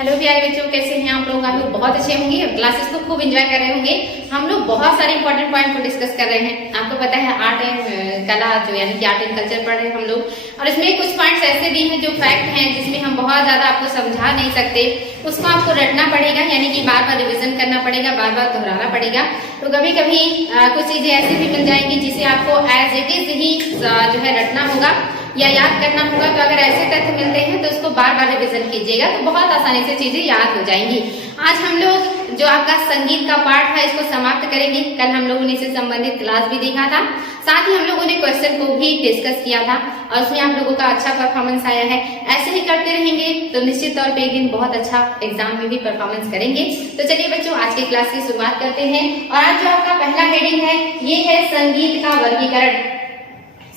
Hello प्यारे बच्चों, कैसे हैं आप लोग? आप लोग बहुत अच्छे होंगे और क्लासेस को खूब एंजॉय कर रहे होंगे। हम लोग बहुत सारे इंपॉर्टेंट पॉइंट को डिस्कस कर रहे हैं। आपको पता है आर्ट एंड कला जो यानी कि आर्ट एंड कल्चर पढ़ रहे हैं हम लोग, और इसमें कुछ पॉइंट्स ऐसे भी हैं जो फैक्ट हैं जिसमें हम बहुत ज्यादा आपको समझा नहीं सकते। उसको आपको रटना पड़ेगा, यानी कि बार बार रिविजन करना पड़ेगा, बार बार दोहराना पड़ेगा। तो कभी कभी कुछ चीजें ऐसी भी मिल जाएंगी जिसे आपको एज इट इज ही जो है रटना होगा या याद करना होगा। तो अगर ऐसे तथ्य मिलते हैं तो उसको बार बार रिविजन कीजिएगा तो बहुत आसानी से चीजें याद हो जाएंगी। आज हम लोग जो आपका संगीत का पार्ट है इसको समाप्त करेंगे। कल हम लोगों ने इससे संबंधित क्लास भी देखा था, साथ ही हम लोगों ने क्वेश्चन को भी डिस्कस किया था और उसमें आप लोगों का अच्छा परफॉर्मेंस आया है। ऐसे ही करते रहेंगे तो निश्चित तौर पे एक दिन बहुत अच्छा एग्जाम में भी परफॉर्मेंस करेंगे। तो चलिए बच्चों, आज की क्लास की शुरुआत करते हैं। और आज जो आपका पहला हेडिंग है ये है संगीत का वर्गीकरण।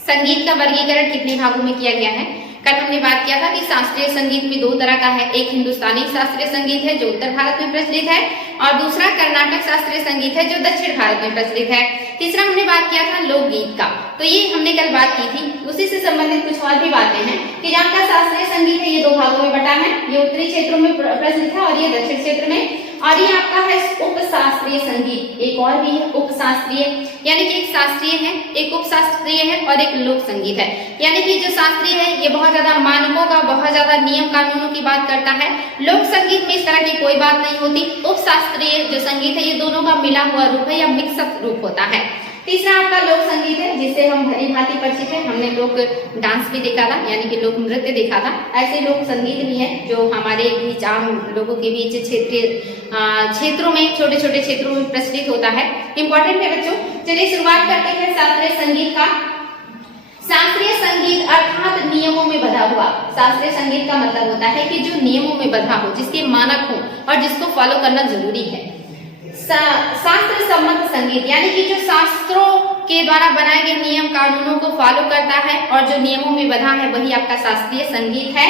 संगीत का वर्गीकरण कितने भागों में किया गया है? कल हमने बात किया था कि शास्त्रीय संगीत में दो तरह का है। एक हिंदुस्तानी शास्त्रीय संगीत है जो उत्तर भारत में प्रचलित है, और दूसरा कर्नाटक शास्त्रीय संगीत है जो दक्षिण भारत में प्रचलित है। तीसरा हमने बात किया था लोकगीत का, तो ये हमने कल बात की थी। उसी से संबंधित कुछ और भी बातें हैं कि जहाँ का शास्त्रीय संगीत है ये दो भागों में बटा है, ये उत्तरी क्षेत्रों में प्रचलित है और ये दक्षिण क्षेत्र में। और ये आपका है उपशास्त्रीय संगीत, एक और भी है उपशास्त्रीय, यानी कि एक शास्त्रीय है, एक उपशास्त्रीय है और एक लोक संगीत है। यानी कि जो शास्त्रीय है ये बहुत ज्यादा मानकों का, बहुत ज्यादा नियम कानूनों की बात करता है। लोक संगीत में इस तरह की कोई बात नहीं होती। उपशास्त्रीय जो संगीत है ये दोनों का मिला हुआ रूप है या मिक्सअप रूप होता है। तीसरा आपका लोक संगीत है जिससे हम भली भांति परिचित हैं। हमने लोक डांस भी देखा था, यानी कि लोक नृत्य देखा था। ऐसे लोक संगीत भी है जो हमारे बीच आम लोगों के बीच क्षेत्रीय क्षेत्रों में, छोटे छोटे क्षेत्रों में प्रचलित होता है। इंपॉर्टेंट है बच्चों। चलिए शुरुआत करते हैं शास्त्रीय संगीत का। शास्त्रीय संगीत अर्थात नियमों में बंधा हुआ। शास्त्रीय संगीत का मतलब होता है कि जो नियमों में बंधा हो, जिसके मानक हो और जिसको फॉलो करना जरूरी है। शास्त्र सम्मत संगीत यानी कि जो शास्त्रों के द्वारा बनाए गए नियम कानूनों को फॉलो करता है और जो नियमों में बंधा है वही आपका शास्त्रीय संगीत है।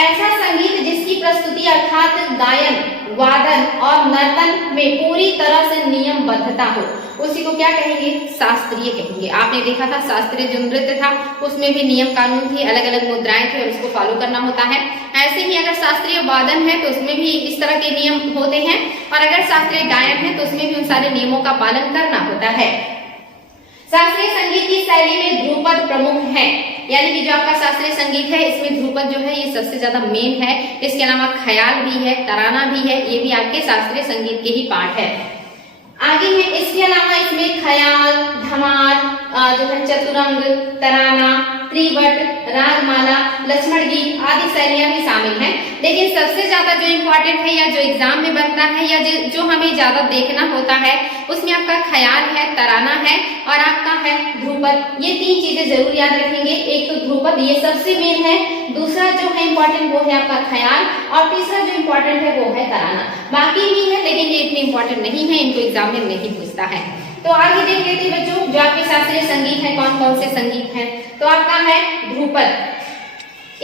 ऐसा संगीत जिसकी प्रस्तुति अर्थात गायन, वादन और नर्तन में पूरी तरह से नियमबद्धता हो, उसी को क्या कहेंगे? शास्त्रीय कहेंगे। आपने देखा था शास्त्रीय जो नृत्य था उसमें भी नियम कानून थे, अलग अलग मुद्राएं थे और उसको फॉलो करना होता है। ऐसे ही अगर शास्त्रीय वादन है तो उसमें भी इस तरह के नियम होते हैं, और अगर शास्त्रीय गायन है तो उसमें भी उन सारे नियमों का पालन करना होता है। शास्त्रीय संगीत की शैली में ध्रुपद प्रमुख है, यानी कि जो आपका शास्त्रीय संगीत है इसमें ध्रुपद जो है ये सबसे ज्यादा मेन है। इसके अलावा ख्याल भी है, तराना भी है, ये भी आपके शास्त्रीय संगीत के ही पार्ट है। आगे है इसके अलावा इसमें ख्याल, धमाल, जो है चतुरंग, तराना, त्रिवट, रागमाला, लक्ष्मण गीत आदि शैलियां भी शामिल हैं। लेकिन सबसे ज्यादा जो इम्पोर्टेंट है या जो एग्जाम में बनता है या जो हमें ज्यादा देखना होता है उसमें आपका ख्याल है, तराना है और आपका है ध्रुपद। ये तीन चीजें जरूर याद रखेंगे। एक तो ध्रुपद ये सबसे मेन है, दूसरा जो है इम्पोर्टेंट वो है आपका ख्याल, और तीसरा जो इम्पोर्टेंट है वो है तराना। बाकी भी है लेकिन ये इतने इम्पोर्टेंट नहीं है, इनको एग्जाम में नहीं पूछता है। तो आगे देख लेते हैं बच्चों जो आपके शास्त्रीय संगीत है कौन कौन से संगीत हैं। तो आपका है ध्रुपद।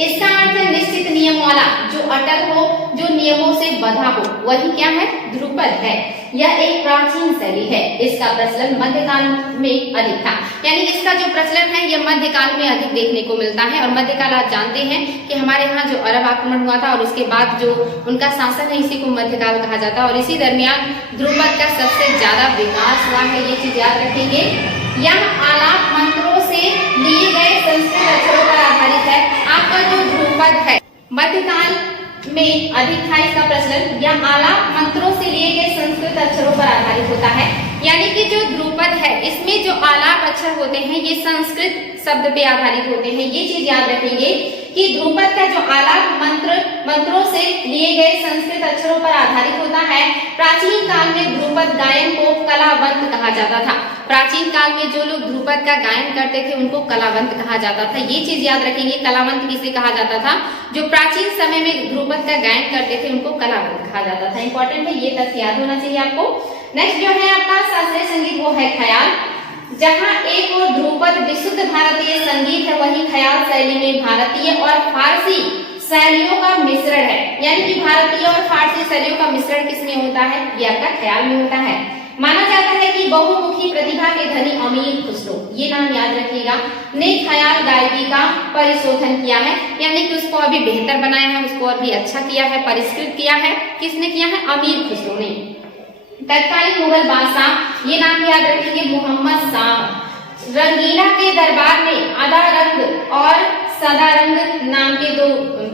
इसका अर्थ है निश्चित नियम वाला, जो अटल हो, जो नियमों से बंधा हो, वही क्या है? ध्रुपद है। यह एक प्राचीन शैली है। इसका प्रचलन मध्यकाल में अधिक था, यानी इसका जो प्रचलन है यह मध्यकाल में अधिक देखने को मिलता है। और मध्यकाल आप जानते हैं कि हमारे यहाँ जो अरब आक्रमण हुआ था और उसके बाद जो उनका शासन है इसी को मध्यकाल कहा जाता है, और इसी दरमियान ध्रुपद का सबसे ज्यादा विकास हुआ है। ये चीज याद रखेंगे। यह आलाप मंत्रों से लिए गए संस्कृत अक्षरों पर आधारित है। आपका जो ध्रुपद है मध्यकाल में अधिक था इसका प्रचलन। यह आलाप मंत्रों से लिए गए संस्कृत अक्षरों पर आधारित होता है, यानी कि जो ध्रुपद है इसमें जो आलाप अक्षर होते हैं ये संस्कृत शब्द पे आधारित होते हैं। ये चीज याद रखेंगे कि ध्रुपद का जो आलाप मंत्रों से लिए गए संस्कृत अक्षरों पर आधारित होता है। प्राचीन काल में ध्रुपद गायन को कलावंत कहा जाता था। प्राचीन काल में जो लोग ध्रुपद का गायन करते थे उनको कलावंत कहा जाता था। ये चीज याद रखेंगे। कलावंत किसे कहा जाता था? जो प्राचीन समय में ध्रुपद का गायन करते थे उनको कलावंत कहा जाता था। इंपॉर्टेंट है, ये तथ्य याद होना चाहिए आपको। नेक्स्ट जो है आपका शास्त्रीय संगीत वो है ख्याल। जहाँ एक और ध्रुपद विशुद्ध भारतीय संगीत है, वही ख्याल शैली में भारतीय और फारसी शैलियों का मिश्रण है। यानी कि भारतीय और फारसी शैलियों का मिश्रण किसमें होता है? ये आपका ख्याल में होता है। माना जाता है कि बहुमुखी प्रतिभा के धनी अमीर खुसरो, ये नाम याद रखिएगा, ने ख्याल गायकी का परिशोधन किया है, यानी कि उसको अभी बेहतर बनाया है, उसको अभी अच्छा किया है, परिष्कृत किया है। किसने किया है? अमीर खुसरो ने। तत्कालीन मुगल बादशाह, ये नाम याद रखेंगे, मोहम्मद शाह। रंगीला के दरबार में आधा रंग और सदा रंग नाम के दो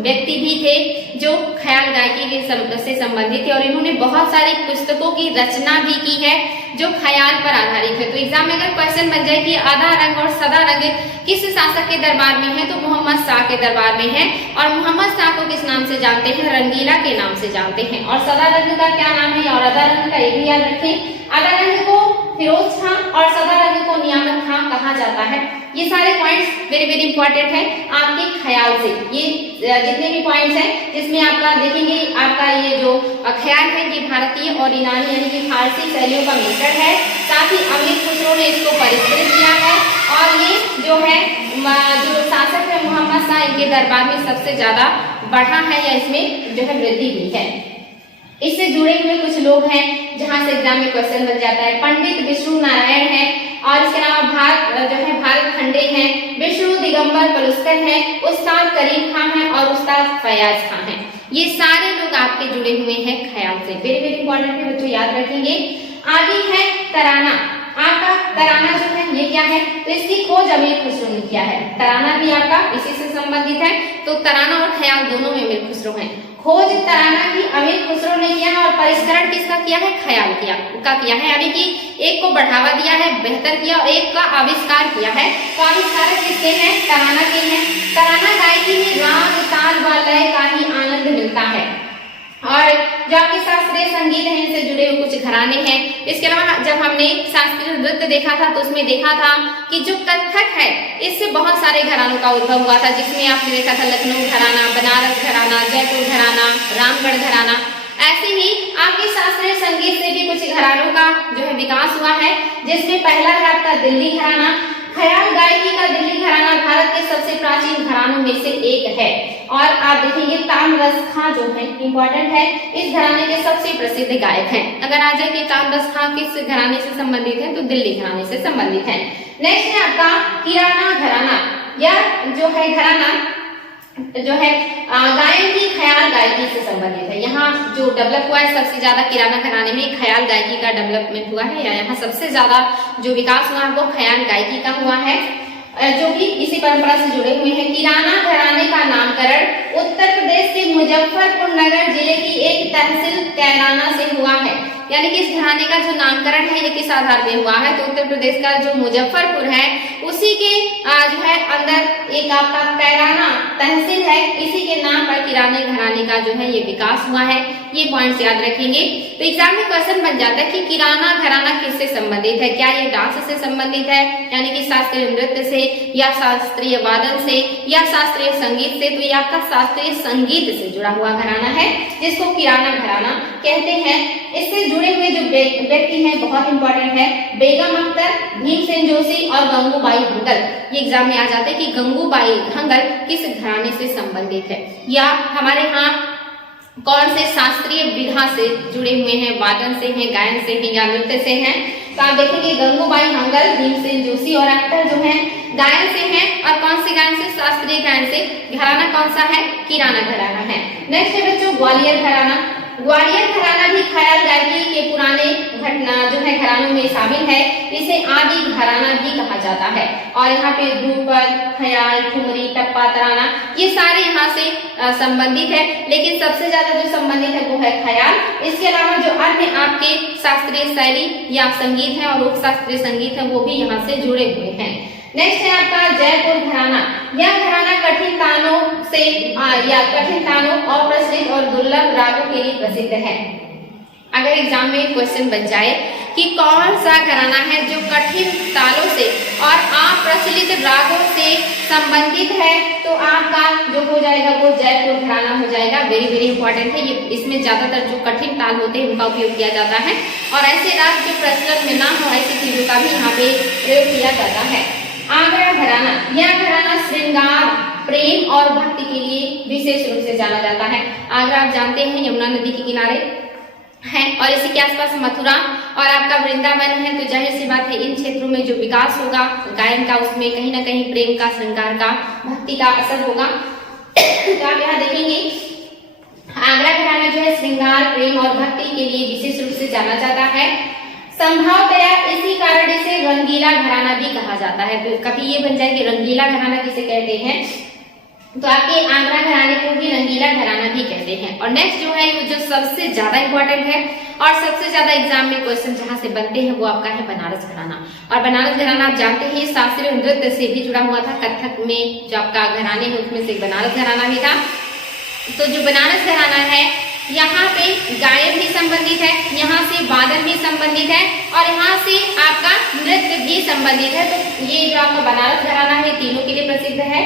व्यक्ति भी थे जो ख्याल गायकी के से संबंधित थे, और इन्होंने बहुत सारी पुस्तकों की रचना भी की है जो ख्याल पर आधारित है। तो एग्जाम में अगर क्वेश्चन बन जाए कि आधा रंग और सदा रंग किस शासक के दरबार में है, तो मोहम्मद शाह के दरबार में है। और मोहम्मद शाह को किस नाम से जानते हैं? रंगीला के नाम से जानते हैं। और सदा रंग का क्या नाम है? और आधा रंग का ये भी याद रखें, आधा रंग को फिरोज खां और सदा रंग को नियामत खां कहा जाता है। ये सारे पॉइंट्स वेरी वेरी इंपॉर्टेंट है आपके ख्याल से। ये जितने भी पॉइंट्स हैं जिसमें आपका देखेंगे, आपका ये जो ख्याल है ये भारतीय और ईरानी यानी कि फारसी शैलियों का मिश्रण है। साथ ही अमीर खुसरो ने इसको परिष्कृत किया है, और ये जो है जो शासक है मोहम्मद शाह, इनके दरबार में सबसे ज्यादा बढ़ा है या इसमें जो है वृद्धि हुई है। इससे जुड़े हुए कुछ लोग हैं जहां से एग्जाम में क्वेश्चन बन जाता है। पंडित विष्णु नारायण है, और इसके अलावा भारत खंडे हैं, विष्णु दिगंबर पलुस्कर है, उस्ताद करीम खां है और उस्ताद फयाज खां है। ये सारे लोग आपके जुड़े हुए हैं ख्याल से। वेरी वेरी इंपॉर्टेंट है बच्चों, याद रखेंगे। आगे है तराना। आपका तराना जो है ये क्या है? तो इसकी खोज अमीर खुसरो ने किया है। तराना भी आपका इसी से संबंधित है। तो तराना और ख्याल दोनों में अमीर खुसरो हैं। खोज तराना की अमीर खुसरो ने किया है, और परिष्करण किसका किया है? ख्याल किया है, यानी कि एक को बढ़ावा दिया है, बेहतर किया, और एक का आविष्कार किया है। तो आविष्कारक किसके हैं? तराना के हैं। तराना गायकी में राग ताल व लय का ही आनंद मिलता है। और जो आपके शास्त्रीय संगीत है इनसे जुड़े हुए कुछ घराने हैं। इसके अलावा जब हमने शास्त्रीय नृत्य देखा था तो उसमें देखा था कि जो कथक है इससे बहुत सारे घरानों का उद्भव हुआ था, जिसमें आपने देखा था लखनऊ घराना, बनारस घराना, जयपुर घराना, रामगढ़ घराना। ऐसे ही आपके शास्त्रीय संगीत से भी कुछ घरानों का जो है विकास हुआ है, जिसमें पहला है आपका दिल्ली घराना। ख्याल गायकी का दिल्ली घराना भारत के सबसे प्राचीन घरानों में से एक है। और आप देखेंगे ताम्ररस खां जो है इंपॉर्टेंट है, इस घराने के सबसे प्रसिद्ध गायक हैं। अगर आ जाए कि ताम्ररस खां किस घराने से संबंधित है, तो दिल्ली घराने से संबंधित है। नेक्स्ट है आपका किराना घराना। यह जो है घराना जो है गायन की ख्याल गायकी से संबंधित है। यहाँ जो डेवलप हुआ है सबसे ज्यादा किराना घराने में ख्याल गायकी का डेवलपमेंट हुआ है, या यहाँ सबसे ज्यादा जो विकास हुआ है वो ख्याल गायकी का हुआ है, जो कि इसी परंपरा से जुड़े हुए हैं। किराना घराने का नामकरण उत्तर प्रदेश के मुजफ्फरपुर नगर जिले की एक तहसील कैराना से हुआ है। यानी कि इस घराने का जो नामकरण है ये किस आधार पे हुआ है? तो उत्तर प्रदेश का जो मुजफ्फरपुर है उसी के जो है अंदर एक आपका कैराना तहसील है, इसी के नाम पर किराने घराने का जो है ये विकास हुआ है। ये पॉइंट्स याद रखेंगे। तो एग्जाम में क्वेश्चन बन जाता है कि किराना घराना किससे संबंधित है? क्या ये डांस से संबंधित है, यानी कि शास्त्रीय नृत्य से, या शास्त्रीय वादन से, या शास्त्रीय संगीत से? तो ये आपका शास्त्रीय संगीत से जुड़ा हुआ घराना है, जिसको किराना घराना कहते हैं। इससे जुड़े हुए जो व्यक्ति हैं बहुत इंपॉर्टेंट है, बेगम अख्तर, भीमसेन जोशी और गंगूबाई हंगल। ये एग्जाम में आ जाते हैं कि गंगूबाई हंगल किस घराने से संबंधित है, या हमारे यहाँ कौन से शास्त्रीय विधा से जुड़े हुए हैं, वादन से हैं, गायन से हैं, या नृत्य से हैं? तो आप देखेंगे गंगूबाई हंगल, भीमसेन जोशी और अख्तर जो है गायन से हैं। और कौन से गायन से? शास्त्रीय गायन से। घराना कौन सा है? किराना घराना है। नेक्स्ट है बच्चों ग्वालियर घराना। ग्वालियर घराना भी ख्याल गायकी के पुराने घटना जो है घरानों में शामिल है। इसे आदि घराना भी कहा जाता है। और यहाँ पे ध्रुपद, ख्याल, ठुमरी, टप्पा, तराना ये सारे यहाँ से संबंधित है, लेकिन सबसे ज्यादा जो संबंधित है वो है ख्याल। इसके अलावा जो अन्य आपके शास्त्रीय शैली या संगीत है और उप शास्त्रीय संगीत है वो भी यहाँ से जुड़े हुए हैं। नेक्स्ट है आपका जयपुर घराना। यह घराना कठिन तानों से या कठिन तानों, अप्रचलित और दुर्लभ रागों के लिए प्रसिद्ध है। अगर एग्जाम में क्वेश्चन बन जाए कि कौन सा घराना है जो कठिन तालों से और अप्रचलित रागों से संबंधित है, तो आपका जो हो जाएगा वो जयपुर घराना हो जाएगा। वेरी वेरी इंपॉर्टेंट है ये। इसमें ज्यादातर जो कठिन ताल होते हैं उनका उपयोग किया जाता है, और ऐसे राग जो प्रचलन में ना हो ऐसी चीजों का भी यहाँ पे प्रयोग किया जाता है। आगरा घराना। यह घराना श्रृंगार, प्रेम और भक्ति के लिए विशेष रूप से जाना जाता है। आगरा आप जानते हैं यमुना नदी के किनारे है और इसी के आसपास मथुरा और आपका वृंदावन है। तो जाहिर सी बात है इन क्षेत्रों में जो विकास होगा गायन का, उसमें कहीं ना कहीं प्रेम का, श्रृंगार का, भक्ति का असर होगा। तो आप यहाँ देखेंगे आगरा घराना जो है श्रृंगार, प्रेम और भक्ति के लिए विशेष रूप से जाना जाता है। संभवतया इसी कारण इसे रंगीला घराना भी कहा जाता है। तो कभी ये बन जाए कि रंगीला घराना किसे कहते हैं, तो आपके आगरा घराने को भी रंगीला घराना भी कहते हैं। और नेक्स्ट जो है जो सबसे ज्यादा इंपॉर्टेंट है और सबसे ज्यादा एग्जाम में क्वेश्चन जहां से बनते हैं वो आपका है बनारस घराना। और बनारस घराना आप जानते हैं शास्त्रीय नृत्य से भी जुड़ा हुआ था। कथक में जो आपका घराने है उसमें से बनारस घराना भी था। तो जो बनारस घराना है यहाँ पे गायन भी संबंधित है, यहाँ से वादन भी संबंधित है और यहाँ से आपका नृत्य भी संबंधित है। तो ये जो आपका बनारस घराना है तीनों के लिए प्रसिद्ध है।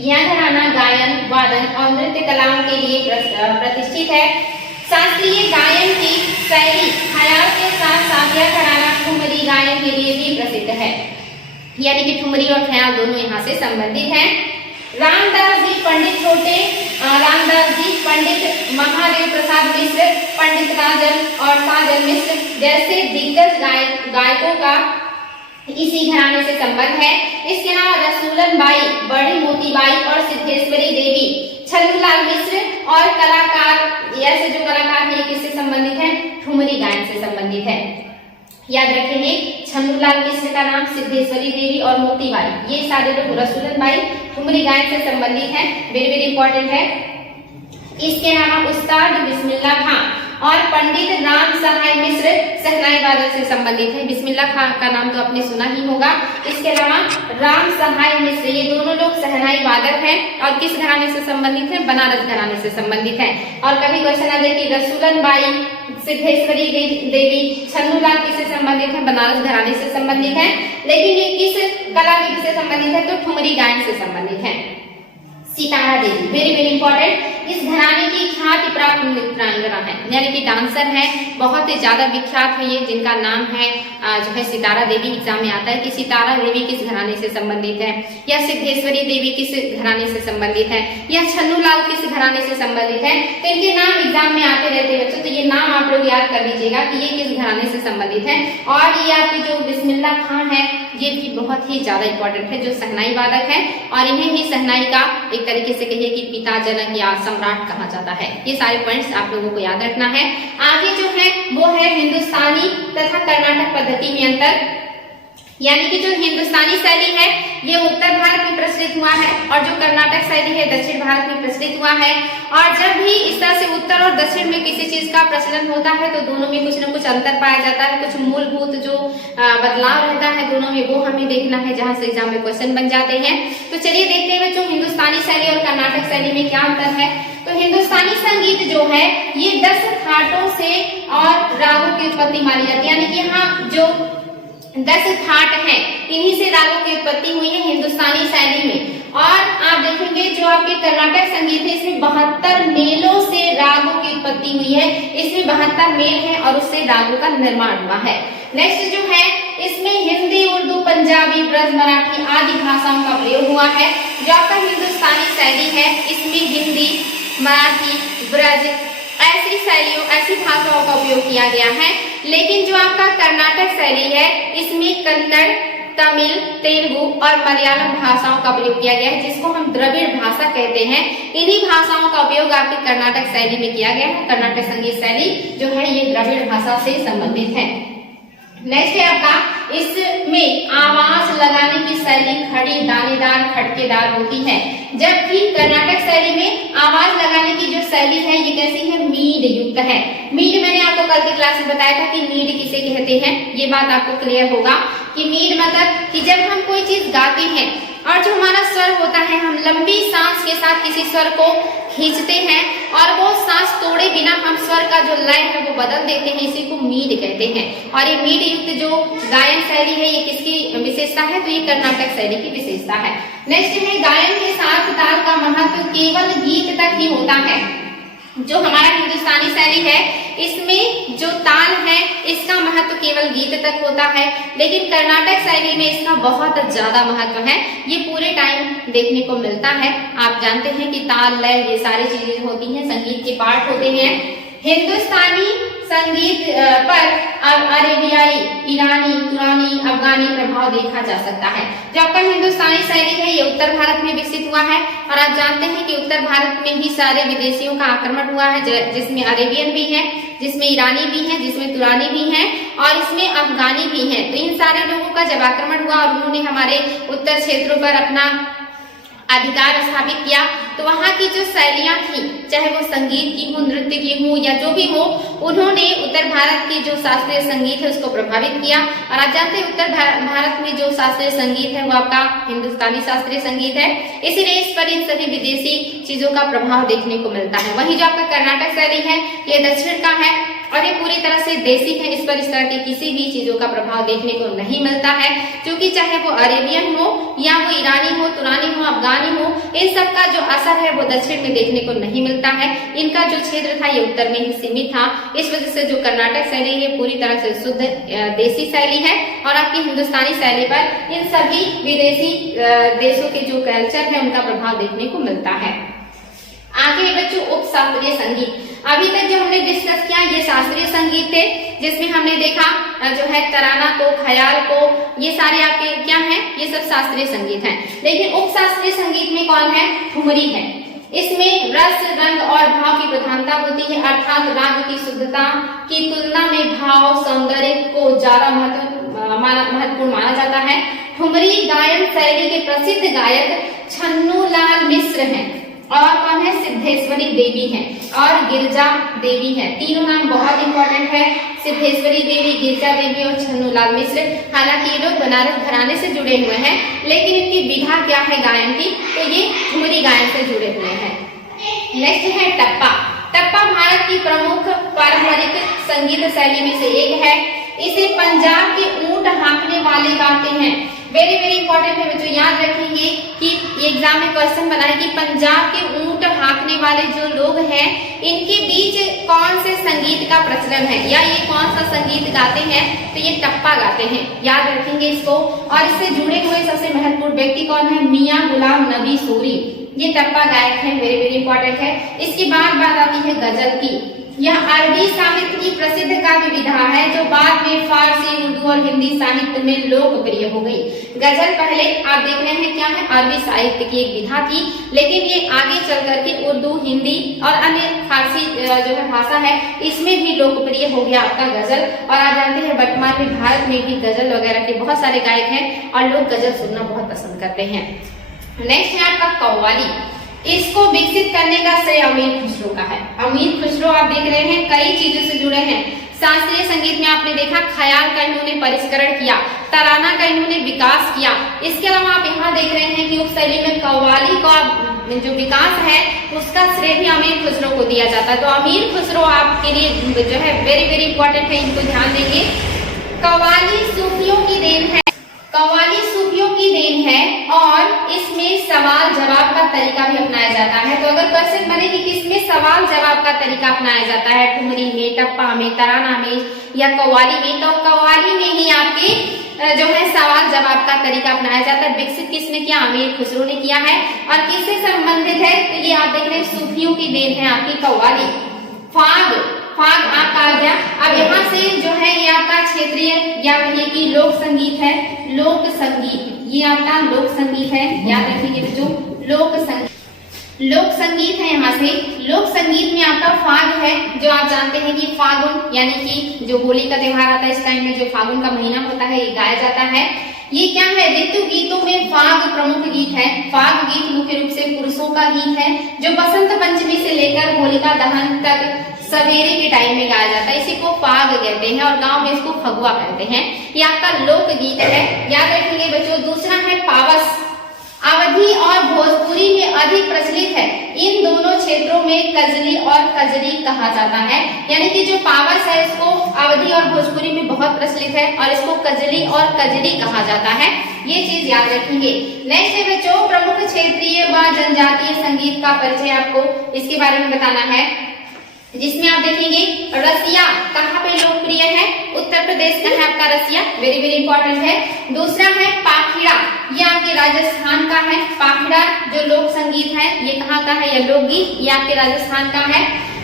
यह घराना गायन, वादन और नृत्य कलाओं के लिए प्रतिष्ठित है। शास्त्रीय गायन की शैली ख्याल के साथ साथ यह घराना ठुमरी गायन के लिए भी प्रसिद्ध है, यानी कि ठुमरी और ख्याल दोनों यहाँ से संबंधित हैं। रामदास जी पंडित छोटे, रामदास जी पंडित महादेव प्रसाद मिश्र, पंडित राजन और साजन मिश्र जैसे दिग्गज गायकों का इसी घराने से संबंध है। इसके अलावा रसूलन बाई, बड़ी मोती बाई और सिद्धेश्वरी देवी, छन्नूलाल मिश्र और कलाकार, ऐसे जो कलाकार हैं किससे संबंधित है, ठुमरी गायन से संबंधित है। याद रखेंगे छन्नूलाल मिश्र का नाम, सिद्धेश्वरी देवी और मोती बाई, ये सारे लोग रसूलन बाई ठुमरी गायन से संबंधित है। वेरी वेरी इंपॉर्टेंट है। इसके अलावा उस्ताद बिस्मिल्लाह खां और पंडित राम सहाय मिश्र शहनाई वादन से संबंधित है। बिस्मिल्लाह खां का नाम तो आपने सुना ही होगा। इसके अलावा राम सहाय मिश्र, ये दोनों लोग शहनाई वादक हैं और किस घराने से संबंधित है, बनारस घराने से संबंधित है। और कभी क्वेश्चन आ जाए कि रसूलन बाई, सिद्धेश्वरी देवी, छन्नूलाल किससे संबंधित है, बनारस घराने से संबंधित है। लेकिन ये किस कला विधि से संबंधित है, तो ठुमरी गायन से संबंधित है। Sitara Devi, very very important, इस घराने की ख्याति प्राप्त नृत्यांगना है, यानी कि डांसर है, बहुत ही ज्यादा विख्यात है ये, जिनका नाम है जो है सितारा देवी। एग्जाम में आता है कि सितारा देवी किस घराने से संबंधित है, या सिद्धेश्वरी देवी किस घराने से संबंधित है, या छन्नूलाल किस घराने से संबंधित है। तो इनके नाम एग्जाम में आते रहते हैं बच्चों, तो ये नाम आप लोग याद कर लीजिएगा कि ये किस घराने से संबंधित है। और ये आपकी जो बिस्मिल्लाह खां है ये भी बहुत ही ज्यादा इंपॉर्टेंट है, जो शहनाई वादक है और इन्हें ही शहनाई का एक तरीके से कहिए कि पिता, जनक या सम्राट कहा जाता है। ये सारे पॉइंट्स आप लोगों को याद रखना है। आगे जो है वो है हिंदुस्तानी तथा कर्नाटक पद्धति में अंतर, यानी कि जो हिंदुस्तानी शैली है ये उत्तर भारत में प्रचलित हुआ है और जो कर्नाटक शैली है दक्षिण भारत में प्रचलित हुआ है। और जब भी इस तरह से उत्तर और दक्षिण में किसी चीज का प्रचलन होता है तो दोनों में कुछ न कुछ अंतर पाया जाता है, कुछ मूलभूत जो बदलाव रहता है दोनों में वो हमें देखना है, जहां से एग्जाम में क्वेश्चन बन जाते हैं। तो चलिए देखते हैं बच्चों हिंदुस्तानी शैली और कर्नाटक शैली में क्या अंतर है। तो हिंदुस्तानी संगीत जो है ये 10 थाटों से और रागों की उत्पत्ति मानी जाती है, यानी कि यहाँ जो 10 थाट हैं इन्हीं से रागों की उत्पत्ति हुई है हिंदुस्तानी शैली में। और आप देखेंगे जो आपके कर्नाटक संगीत है इसमें 72 मेलों से रागों की उत्पत्ति हुई है, इसमें 72 मेल है और उससे रागों का निर्माण हुआ है। नेक्स्ट जो है इसमें हिंदी, उर्दू, पंजाबी, ब्रज, मराठी आदि भाषाओं का प्रयोग हुआ है। जो आपका हिंदुस्तानी शैली है इसमें हिंदी, मराठी, ब्रज ऐसी शैलियों, ऐसी भाषाओं का उपयोग किया गया है। लेकिन जो आपका कर्नाटक शैली है इसमें कन्नड़, तमिल, तेलुगु और मलयालम भाषाओं का प्रयोग किया गया है, जिसको हम द्रविड़ भाषा कहते हैं। इन्हीं भाषाओं का उपयोग आपके कर्नाटक शैली में किया गया है। कर्नाटक संगीत शैली जो है ये द्रविड़ भाषा से संबंधित है। नेक्स्ट है आपका इसमें आवाज लगाने की शैली खड़ी, दानेदार, खटकेदार होती है, जबकि कर्नाटक शैली में आवाज लगाने की जो शैली है ये कैसी है, मीड युक्त है। मीड मैंने आपको कल की क्लास में बताया था कि मीड किसे कहते हैं, ये बात आपको क्लियर होगा कि मीड मतलब कि जब हम कोई चीज गाते हैं और जो हमारा स्वर होता है हम लंबी सांस के साथ किसी स्वर को खींचते हैं और वो सांस तोड़े बिना हम स्वर का जो लय है वो बदल देते हैं, इसी को मीड कहते हैं। और ये मीड युक्त जो गायन शैली है ये किसकी विशेषता है, तो ये कर्नाटक शैली की विशेषता है। नेक्स्ट है गायन के साथ ताल का महत्व केवल गीत तक ही होता है। जो हमारा हिंदुस्तानी शैली है इसमें जो ताल है इसका महत्व केवल गीत तक होता है, लेकिन कर्नाटक शैली में इसका बहुत ज्यादा महत्व है, ये पूरे टाइम देखने को मिलता है। आप जानते हैं कि ताल, लय ये सारी चीजें होती हैं, संगीत के पार्ट होते हैं। हिंदुस्तानी संगीत पर अरेबियाई, ईरानी, तुरानी, अफगानी प्रभाव देखा जा सकता है। जो आपका हिंदुस्तानी शैली है ये उत्तर भारत में विकसित हुआ है और आप जानते हैं कि उत्तर भारत में ही सारे विदेशियों का आक्रमण हुआ है, जिसमें अरेबियन भी है, जिसमें ईरानी भी है, जिसमें तुरानी भी है और इसमें अफगानी भी है। तो इन सारे लोगों का जब आक्रमण हुआ और उन्होंने हमारे उत्तर क्षेत्रों पर अपना अधिकार स्थापित किया, तो वहाँ की जो शैलियां थी, चाहे वो संगीत की हो, नृत्य की हो या जो भी हो, उन्होंने उत्तर भारत की जो शास्त्रीय संगीत है उसको प्रभावित किया। और आप जानते हैं उत्तर भारत में जो शास्त्रीय संगीत है वो आपका हिंदुस्तानी शास्त्रीय संगीत है, इसीलिए इस पर इन सभी विदेशी चीजों का प्रभाव देखने को मिलता है। वहीं जो आपका कर्नाटक शैली है ये दक्षिण का है और ये पूरी तरह से देसी है, इस पर इस तरह की किसी भी चीजों का प्रभाव देखने को नहीं मिलता है, क्योंकि चाहे वो अरेबियन हो या वो ईरानी हो, तुरानी हो, अफगानी हो, इन सब का जो असर है वो दक्षिण में देखने को नहीं मिलता है। इनका जो क्षेत्र था ये उत्तर में ही सीमित था। इस वजह से जो कर्नाटक शैली है पूरी तरह से शुद्ध देसी शैली है और आपकी हिंदुस्तानी शैली पर इन सभी विदेशी देशों के जो कल्चर है उनका प्रभाव देखने को मिलता है। आगे बच्चों उप शास्त्रीय संगीत, अभी तक जो हमने डिस्कस किया ये शास्त्रीय संगीत थे, जिसमें हमने देखा जो है तराना को, ख्याल को, ये सारे आपके क्या हैं, ये सब शास्त्रीय संगीत हैं। लेकिन उप शास्त्रीय संगीत में कौन है, ठुमरी है। इसमें रस, रंग और भाव की प्रधानता होती है, अर्थात राग की शुद्धता की तुलना में भाव, सौंदर्य को ज्यादा महत्वपूर्ण माना जाता है। ठुमरी गायन शैली के प्रसिद्ध गायक छन्नूलाल मिश्र हैं और कौन है, सिद्धेश्वरी देवी हैं और गिरजा देवी हैं। तीनों नाम बहुत इंपॉर्टेंट है, सिद्धेश्वरी देवी, गिरजा देवी और छन्नूलाल मिश्र। हालांकि ये लोग बनारस घराने से जुड़े हुए हैं, लेकिन इनकी विधा क्या है गायन की, तो ये ठुमरी गायन से जुड़े हुए हैं। नेक्स्ट है टप्पा। टप्पा भारत की प्रमुख पारंपरिक संगीत शैली में से एक है। इसे पंजाब के ऊंट हाँकने वाले गाते हैं। वेरी वेरी इंपॉर्टेंट है बच्चों, याद रखेंगे कि एग्जाम में क्वेश्चन बना है कि पंजाब के ऊंट हाँकने वाले जो लोग हैं इनके बीच कौन से संगीत का प्रचलन है या ये कौन सा संगीत गाते हैं, तो ये टप्पा गाते हैं, याद रखेंगे इसको। और इससे जुड़े हुए सबसे महत्वपूर्ण व्यक्ति कौन है, मियां गुलाम नबी सूरी, ये टप्पा गायक है, वेरी वेरी इंपॉर्टेंट है। इसकी बात आती है गजल की। यह अरबी साहित्य की प्रसिद्ध काव्य विधा है जो बाद में फारसी, उर्दू और हिंदी साहित्य में लोकप्रिय हो गई। गजल पहले आप देख रहे हैं क्या है, अरबी साहित्य की एक विधा थी, लेकिन ये आगे चल करके उर्दू, हिंदी और अन्य फारसी जो है भाषा है इसमें भी लोकप्रिय हो गया आपका गजल। और आप जानते हैं वर्तमान में भारत में भी गजल वगैरह के बहुत सारे गायक हैं और लोग गजल सुनना बहुत पसंद करते हैं। नेक्स्ट है आपका कव्वाली। इसको विकसित करने का श्रेय अमीर खुसरो का है। अमीर खुसरो आप देख रहे हैं कई चीजों से जुड़े हैं। शास्त्रीय संगीत में आपने देखा ख्याल का इन्होंने परिष्करण किया, तराना का इन्होंने विकास किया। इसके अलावा आप यहाँ देख रहे हैं कि उप शैली में कव्वाली का जो विकास है उसका श्रेय भी अमीर खुसरो को दिया जाता है। तो अमीर खुसरो आपके लिए जो है वेरी वेरी इंपॉर्टेंट है, इनको ध्यान देंगे। कव्वाली सूफियों की देन है, कव्वाली सूफियों की देन है और इसमें सवाल जवाब का तरीका भी अपनाया जाता है। तो अगर क्वेश्चन बने कि किसमें सवाल जवाब का तरीका अपनाया जाता है, ठुमरी में, टप्पा में, तराना में या कव्वाली में, तो कव्वाली में ही आपके जो है सवाल जवाब का तरीका अपनाया जाता है। विकसित किसने किया, अमीर खुसरो ने किया है। और किससे संबंधित है, तो ये आप देख रहे हैं सूफियों की देन है आपकी कव्वाली। फाग आपका आ गया। अब यहाँ से जो है ये आपका क्षेत्रीय या कहिए कि लोक संगीत है, लोक संगीत, ये आपका लोक संगीत है, याद रखिए बच्चों, लोक संगीत है। यहाँ से लोक संगीत में आपका फाग है, जो आप जानते हैं कि फागुन यानी कि जो होली का त्योहार आता है इस टाइम में जो फागुन का महीना होता है ये गाया जाता है। ये क्या है, ऋतु गीतों में फाग प्रमुख गीत है। फाग गीत मुख्य रूप से पुरुषों का गीत है जो बसंत पंचमी से लेकर होलिका दहन तक सवेरे के टाइम में गाया जाता है। इसी को फाग कहते हैं और गांव में इसको फगुआ कहते हैं। ये आपका लोक गीत है, याद रखेंगे बच्चों। दूसरा है पावस, अवधी और भोजपुरी में अधिक प्रचलित है। इन दोनों क्षेत्रों में कजली और कजरी कहा जाता है, यानी कि जो पावस है इसको अवधी और भोजपुरी में बहुत प्रचलित है और इसको कजली और कजरी कहा जाता है। ये चीज याद रखेंगे। नेक्स्ट है बच्चों प्रमुख क्षेत्रीय व जनजातीय संगीत का परिचय आपको इसके बारे में बताना है, जिसमें आप देखेंगे रसिया कहाँ पे लोकप्रिय है, उत्तर प्रदेश का है आपका रसिया, वेरी वेरी इंपॉर्टेंट है। दूसरा है पाखिड़ा, ये आपके राजस्थान का है। पाखिड़ा जो लोक संगीत है ये कहाँ का है, या लोकगीत, ये आपके राजस्थान का है।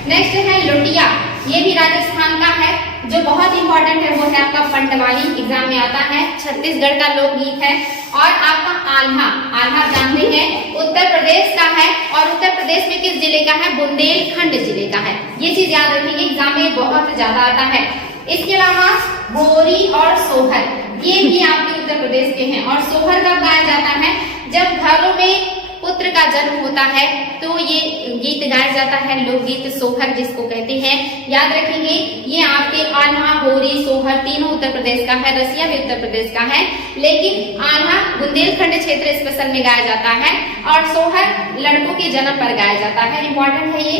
नेक्स्ट है लुटिया, ये भी राजस्थान का है। जो बहुत इंपॉर्टेंट है वो है आपका पंडवानी, एग्जाम में आता है। छत्तीसगढ़ का लोकगीत है। और आपका आल्हा, आल्हा जानते हैं उत्तर प्रदेश का है। और उत्तर प्रदेश में किस जिले का है? बुंदेलखंड जिले का है। ये चीज याद रखिए, एग्जाम में बहुत ज्यादा आता है। इसके अलावा बोरी और सोहर, ये भी आपके उत्तर प्रदेश के हैं। और सोहर कब गाया जाता है? जब घरों में पुत्र का जन्म होता है तो ये गीत गाया जाता है, लोकगीत सोहर जिसको कहते हैं। याद रखेंगे ये आपके आल्हा, बोरी, सोहर तीनों उत्तर प्रदेश का है। रसिया भी उत्तर प्रदेश का है, लेकिन आल्हा बुंदेलखंड क्षेत्र स्पेशल में गाया जाता है और सोहर लड़कों के जन्म पर गाया जाता है। इंपॉर्टेंट है ये।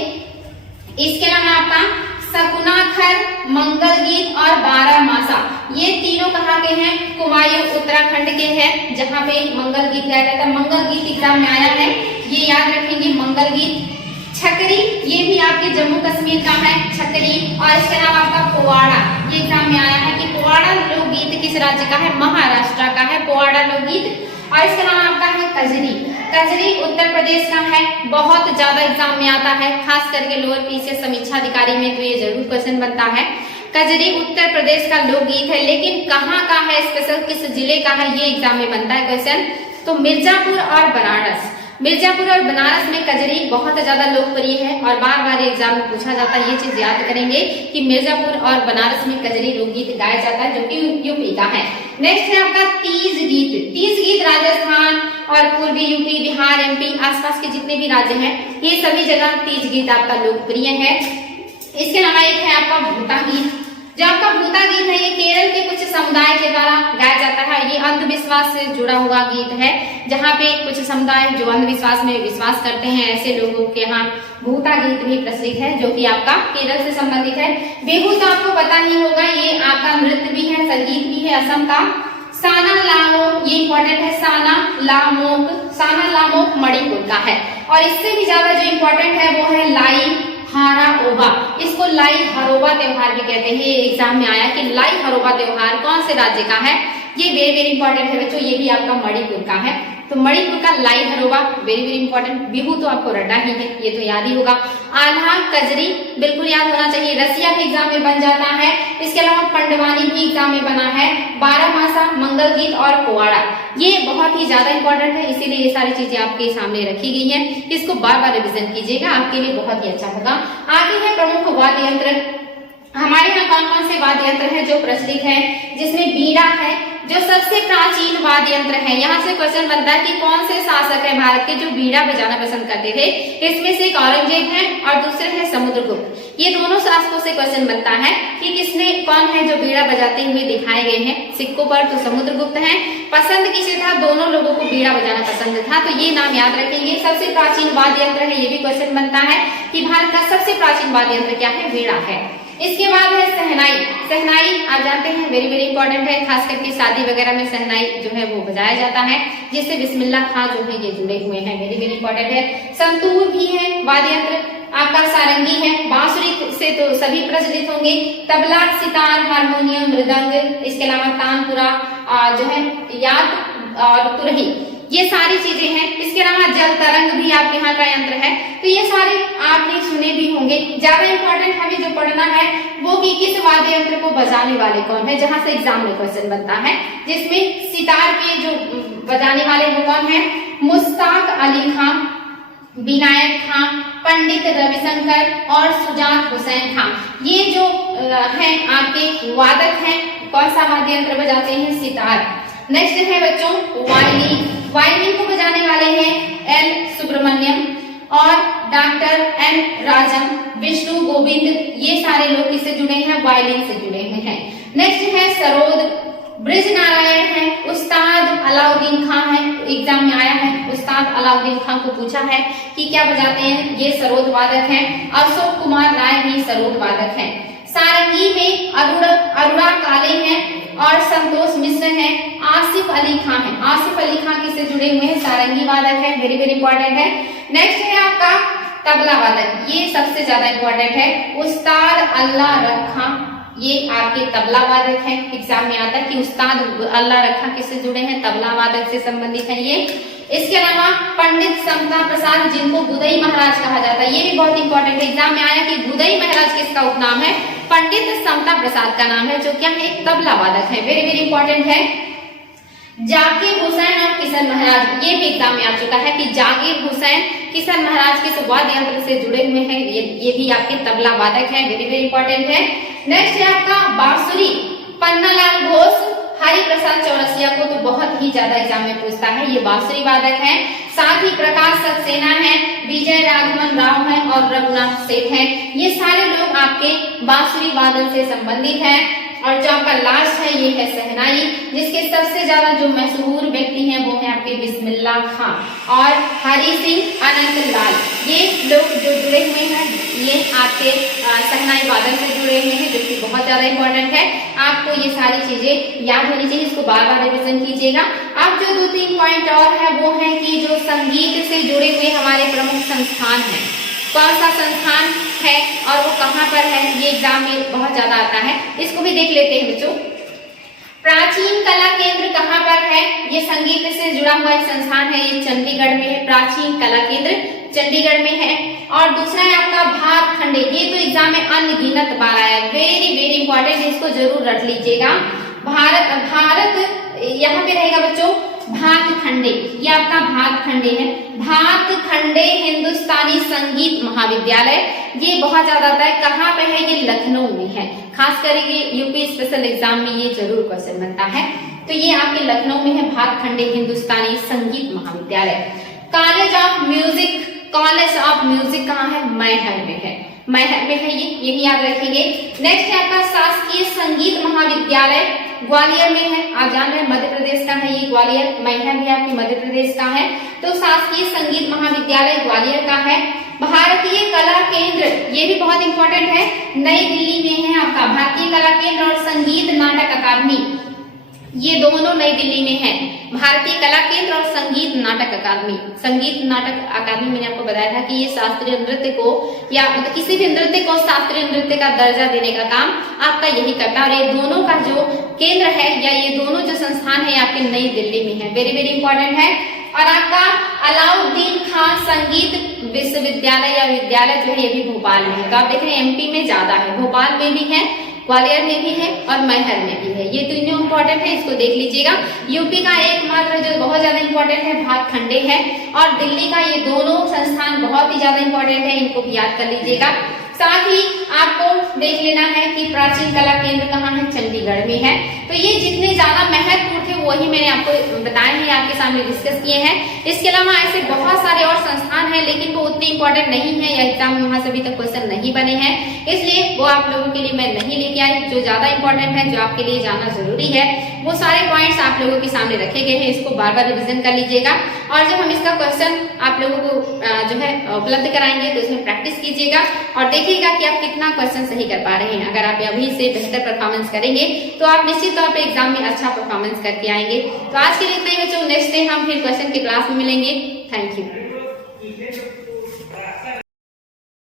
इसके अलावा आपका सकुनाखर, मंगल गीत और 12 मासा, ये तीनों कहाँ के हैं? कुमायूं उत्तराखंड के हैं, जहाँ पे मंगल गीत गाया जाता है। मंगल गीत एग्जाम में आया है, ये याद रखेंगे। मंगल गीत। छकरी, ये भी आपके जम्मू कश्मीर का है, छकरी। और इसके अलावा आपका पोवाड़ा, ये एग्जाम में आया है कि पोवाड़ा लोकगीत किस राज्य का है? महाराष्ट्र का है पोवाड़ा लोकगीत। और इसके अलावा आपका है कजरी, कजरी उत्तर प्रदेश का है। बहुत ज्यादा एग्जाम में आता है, खास करके लोअर पीसीएस समीक्षा अधिकारी में तो ये जरूर क्वेश्चन बनता है। कजरी उत्तर प्रदेश का लोकगीत है, लेकिन कहाँ का है स्पेशल, किस जिले का है, ये एग्जाम में बनता है क्वेश्चन। तो मिर्जापुर और बनारस, मिर्जापुर और बनारस में कजरी बहुत ज्यादा लोकप्रिय है और बार बार एग्जाम में पूछा जाता है। ये चीज याद करेंगे कि मिर्जापुर और बनारस में कजरी लोकगीत गाया जाता है, जो कि यूपी का है। नेक्स्ट है आपका तीज गीत। तीज गीत राजस्थान और पूर्वी यूपी, बिहार, एमपी आसपास के जितने भी राज्य हैं, ये सभी जगह तीज गीत आपका लोकप्रिय है। इसके अलावा एक है आपका भूता गीत। जो आपका भूता गीत है, ये केरल के कुछ समुदाय के द्वारा गाया जाता है। ये अंधविश्वास से जुड़ा हुआ गीत है, जहाँ पे कुछ समुदाय जो अंधविश्वास में विश्वास करते हैं, ऐसे लोगों के यहाँ भूता गीत भी प्रचलित है, जो कि आपका केरल से संबंधित है। बिहू तो आपको पता ही होगा, ये आपका नृत्य भी है, संगीत भी है असम का। साना लामोक, ये इंपॉर्टेंट है, साना लामोक, साना लामोक मणिपुर का है। और इससे भी ज्यादा जो इंपॉर्टेंट है वो है लाई हाराओबा, इसको लाई हरोबा त्योहार भी कहते हैं। ये एग्जाम में आया कि लाई हरोबा त्योहार कौन से राज्य का है? ये वेरी वेरी इंपॉर्टेंट है बच्चों, ये भी आपका मणिपुर का है। तो मणिपुर का लाई हरोबा वेरी वेरी इंपॉर्टेंट। बिहू तो आपको रटा ही है, ये तो याद ही होगा। आल्हा, कजरी बिल्कुल याद होना चाहिए। रसिया भी एग्जाम में बन जाता है। इसके अलावा पंडवानी भी एग्जाम में बना है। 12 मासा, मंगल गीत और पोवाड़ा, ये बहुत ही ज्यादा इंपॉर्टेंट है, इसीलिए ये सारी चीजें आपके सामने रखी गई है। इसको बार बार रिविजन कीजिएगा, आपके लिए बहुत ही अच्छा होगा। आगे है प्रमुख वाद्य यंत्र। हमारे यहाँ कौन कौन से वाद्य यंत्र है जो प्रचलित है? जिसमें बीड़ा है, जो सबसे प्राचीन वाद्य यंत्र है। यहाँ से क्वेश्चन बनता है कि कौन से शासक है भारत के जो बीड़ा बजाना पसंद करते थे? इसमें से एक औरंगजेब है और दूसरे है समुद्रगुप्त। ये दोनों शासकों से क्वेश्चन बनता है कि किसने, कौन है जो बीड़ा बजाते हुए दिखाए गए हैं सिक्कों पर? तो समुद्रगुप्त है। पसंद किसे था? दोनों लोगों को बीड़ा बजाना पसंद था, तो ये नाम याद रखेंगे। सबसे प्राचीन वाद्य यंत्र है, ये भी क्वेश्चन बनता है कि भारत का सबसे प्राचीन वाद्य यंत्र क्या है? बीड़ा है। इसके बाद है सहनाई। सहनाई आप जानते हैं वेरी वेरी इंपॉर्टेंट है, खास करके शादी वगैरह में सहनाई जो है वो बजाया जाता है, जिससे बिस्मिल्लाह खां जो है ये जुड़े हुए हैं, वेरी वेरी इंपॉर्टेंट है। संतूर भी है वाद्य यंत्र। आपका सारंगी है। बांसुरी से तो सभी प्रचलित होंगे। तबला, सितार, हारमोनियम, मृदंग, इसके अलावा तानपुरा जो है, याद और तुरही, ये सारी चीजें हैं। इसके अलावा जल तरंग भी आपके यहाँ का यंत्र है। तो ये सारे आपने सुने भी होंगे। ज्यादा इंपॉर्टेंट हमें जो पढ़ना है वो कि किस वाद्य यंत्र को बजाने वाले कौन है, जहां से एग्जाम में क्वेश्चन बनता है। जिसमें सितार के जो बजाने वाले वो कौन है? मुश्ताक अली खां, विनायक खां, पंडित रविशंकर और सुजात हुसैन खां, ये जो हैं आपके वादक हैं। कौन सा वाद्य यंत्र बजाते हैं? सितार। नेक्स्ट है बच्चों वायलिन। वायलिन को बजाने वाले हैं एल सुब्रमण्यम और डॉक्टर एन राजम, विष्णु गोविंद, ये सारे लोग किससे जुड़े हैं? वायलिन से जुड़े हुए हैं। नेक्स्ट है सरोद, ब्रिज नारायण है, उस्ताद अलाउद्दीन खां है, एग्जाम में आया है। उस्ताद अलाउद्दीन खां को पूछा है कि क्या बजाते हैं? ये सरोद वादक हैं। अशोक कुमार राय भी सरोद वादक हैं। सारंगी में अरुणा काले हैं और संतोष मिश्र हैं। आसिफ अली खां है। आसिफ अली खां किससे जुड़े हुए हैं? सारंगी वादक है, वेरी वेरी इंपॉर्टेंट है। नेक्स्ट है आपका तबला वादक, ये सबसे ज्यादा इंपॉर्टेंट है। उस्ताद अल्लाह रखा, ये आपके तबला वादक है। एग्जाम में आता है कि उस्ताद अल्लाह रखा किससे जुड़े हैं? तबला वादक से संबंधित है ये। इसके अलावा पंडित समता प्रसाद, जिनको गुदई महाराज कहा जाता है, ये भी बहुत इंपॉर्टेंट है, एग्जाम में आया कि गुदई महाराज किसका उपनाम है, पंडित समता प्रसाद का नाम है, जो क्या है, एक तबला वादक है, वेरी वेरी इंपॉर्टेंट है। जाकिर हुसैन और किशन महाराज, ये भी एग्जाम में आ चुका है कि जाकिर हुसैन किशन महाराज किस वाद्य यंत्र से जुड़े हुए हैं, ये भी आपके तबला वादक है, वेरी वेरी इंपॉर्टेंट है। नेक्स्ट है आपका बांसुरी, पन्नालाल घोष, हरि प्रसाद चौरसिया को तो बहुत ही ज्यादा एग्जाम में पूछता है, ये बांसुरी वादक है। साथ ही प्रकाश सक्सेना है, विजय राघवन राव है और रघुनाथ सेठ है, ये सारे लोग आपके बांसुरी वादन से संबंधित हैं। और जो आपका लास्ट है ये है शहनाई, जिसके सबसे ज्यादा जो मशहूर व्यक्ति हैं वो है आपके बिस्मिल्ला खां और हरि सिंह अनंत लाल, ये लोग जो जुड़े हुए हैं ये आपके शहनाई वादन से जुड़े हुए हैं, जो कि बहुत ज्यादा इंपॉर्टेंट है। आपको ये सारी चीजें याद होनी चाहिए, इसको बार बार रिविजन कीजिएगा। अब जो 2-3 पॉइंट और है वो है कि जो संगीत से जुड़े हुए हमारे प्रमुख संस्थान हैं, कौन सा संस्थान है और वो कहाँ पर है, ये एग्जाम में बहुत ज्यादा आता है, इसको भी देख लेते हैं बच्चों। प्राचीन कला केंद्र कहाँ पर है, ये संगीत से जुड़ा हुआ एक संस्थान है, ये चंडीगढ़ में है, प्राचीन कला केंद्र चंडीगढ़ में है। और दूसरा है आपका भातखंडे, ये तो एग्जाम में अनगिनत बार आया है, वेरी वेरी इंपॉर्टेंट, इसको जरूर रट लीजिएगा। भारत यहाँ पे रहेगा बच्चों भातखंडे, ये आपका भातखंडे है, भातखंडे हिंदुस्तानी संगीत महाविद्यालय, ये बहुत ज्यादा आता है, कहाँ पे है, ये लखनऊ में है, खास करके यूपी स्पेशल एग्जाम में ये जरूर क्वेश्चन बनता है, तो ये आपके लखनऊ में है भातखंडे हिंदुस्तानी संगीत महाविद्यालय। कॉलेज ऑफ म्यूजिक कहाँ है, मैहर में है, मैहर में है, ये यही याद रखेंगे। नेक्स्ट है आपका शासकीय संगीत महाविद्यालय ग्वालियर में है, आप जान रहे हैं मध्य प्रदेश का है ये ग्वालियर, मैहर भी आपके मध्य प्रदेश का है, तो शासकीय संगीत महाविद्यालय ग्वालियर का है। भारतीय कला केंद्र, ये भी बहुत इंपॉर्टेंट है, नई दिल्ली में है आपका भारतीय कला केंद्र और संगीत नाटक अकादमी, ये दोनों नई दिल्ली में है, भारतीय कला केंद्र और संगीत नाटक अकादमी। संगीत नाटक अकादमी मैंने आपको बताया था कि ये शास्त्रीय नृत्य को या किसी भी नृत्य को शास्त्रीय नृत्य का दर्जा देने का काम आपका यही करता है, और ये दोनों का जो केंद्र है या ये दोनों जो संस्थान है आपके नई दिल्ली में है, वेरी वेरी इंपॉर्टेंट है। और आपका अलाउद्दीन खान संगीत विश्वविद्यालय या विद्यालय जो है ये भी भोपाल में है, तो आप देख रहे हैं एमपी में ज्यादा है, भोपाल में भी है, ग्वालियर में भी है और मैहर में भी है, ये तीनों इंपॉर्टेंट है, इसको देख लीजिएगा। यूपी का एकमात्र जो बहुत ज्यादा इंपॉर्टेंट है भातखंडे है, और दिल्ली का ये दोनों संस्थान बहुत ही ज्यादा इंपॉर्टेंट है, इनको भी याद कर लीजिएगा। साथ ही आपको देख लेना है कि प्राचीन कला केंद्र कहाँ है, चंडीगढ़ में है। तो ये जितने ज्यादा महत्वपूर्ण थे वही मैंने आपको बताए हैं, आपके सामने डिस्कस किए हैं। इसके अलावा ऐसे बहुत सारे और संस्थान हैं, लेकिन वो उतने इंपॉर्टेंट नहीं है या एग्जाम में वहां से अभी तक क्वेश्चन नहीं बने हैं, इसलिए वो आप लोगों के लिए मैं नहीं लेके आई। जो ज्यादा इंपॉर्टेंट है, जो आपके लिए जाना जरूरी है, वो सारे पॉइंट्स आप लोगों के सामने रखे गए हैं, इसको बार बार रिविजन कर लीजिएगा। और जब हम इसका क्वेश्चन आप लोगों को जो है उपलब्ध कराएंगे तो इसमें प्रैक्टिस कीजिएगा और देखिएगा कि आप कितना क्वेश्चन सही कर पा रहे हैं। अगर आप अभी से बेहतर परफॉर्मेंस करेंगे तो आप निश्चित तौर पे एग्जाम में अच्छा परफॉर्मेंस करके आएंगे। तो आज के लिए इतना ही बच्चों, नेक्स्ट डे हम फिर क्वेश्चन की क्लास में मिलेंगे। Thank you.